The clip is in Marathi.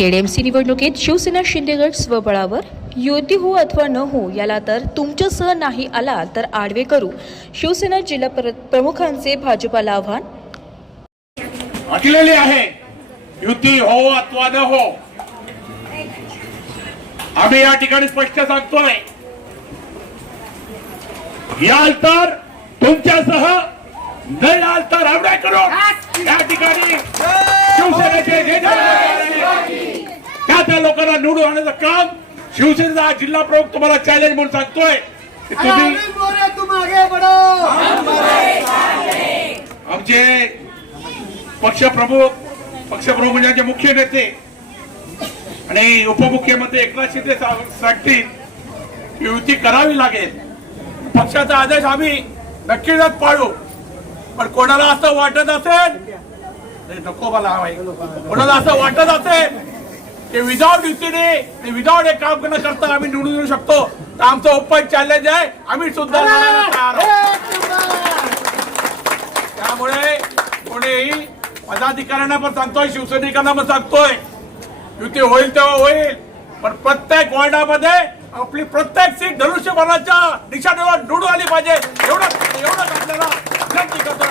केडीएमसी निवडणुकीत शिवसेना शिंदेगड स्वबळावर. युती हो अथवा न हो याला तर तुमच्यासह नाही आला तर आडवे करू. शिवसेना जिल्हा प्रमुखांचे भाजपाला आव्हान. अटलेली आहे. युती हो अथवा न हो. आम्ही या ठिकाणी स्पष्ट सांगतोय. याल तर तुमच्यासह न याल तर आडवे करू या ठिकाणी त्या लोकांना निवडून आणण्याचं काम शिवसेनेचा हा जिल्हा प्रमुख तुम्हाला चॅलेंज म्हणून सांगतोय. आमचे पक्षप्रमुख पक्षप्रमुख म्हणजे आमचे मुख्य नेते आणि उपमुख्यमंत्री एकनाथ शिंदे सांगतील युती करावी लागेल. पक्षाचा आदेश आम्ही नक्कीच पाळू पण कोणाला असं वाटत असेल नको मला. कोणाला असं वाटत असेल की विदाऊट युतीने विदाऊट एक काम न करता आम्ही निवडून येऊ शकतो. तर आमचं ओपन चॅलेंज आहे. आम्ही सुद्धा. त्यामुळे कोणीही पदाधिकाऱ्यांना पण सांगतोय शिवसैनिकांना पण सांगतोय. युती होईल तेव्हा होईल. पण प्रत्येक वॉर्डामध्ये आपली प्रत्येक सीट धनुष्यबाणाच्या निशाणीवर निवडून आली पाहिजे. एवढंच एवढंच आपल्याला विनंती करतो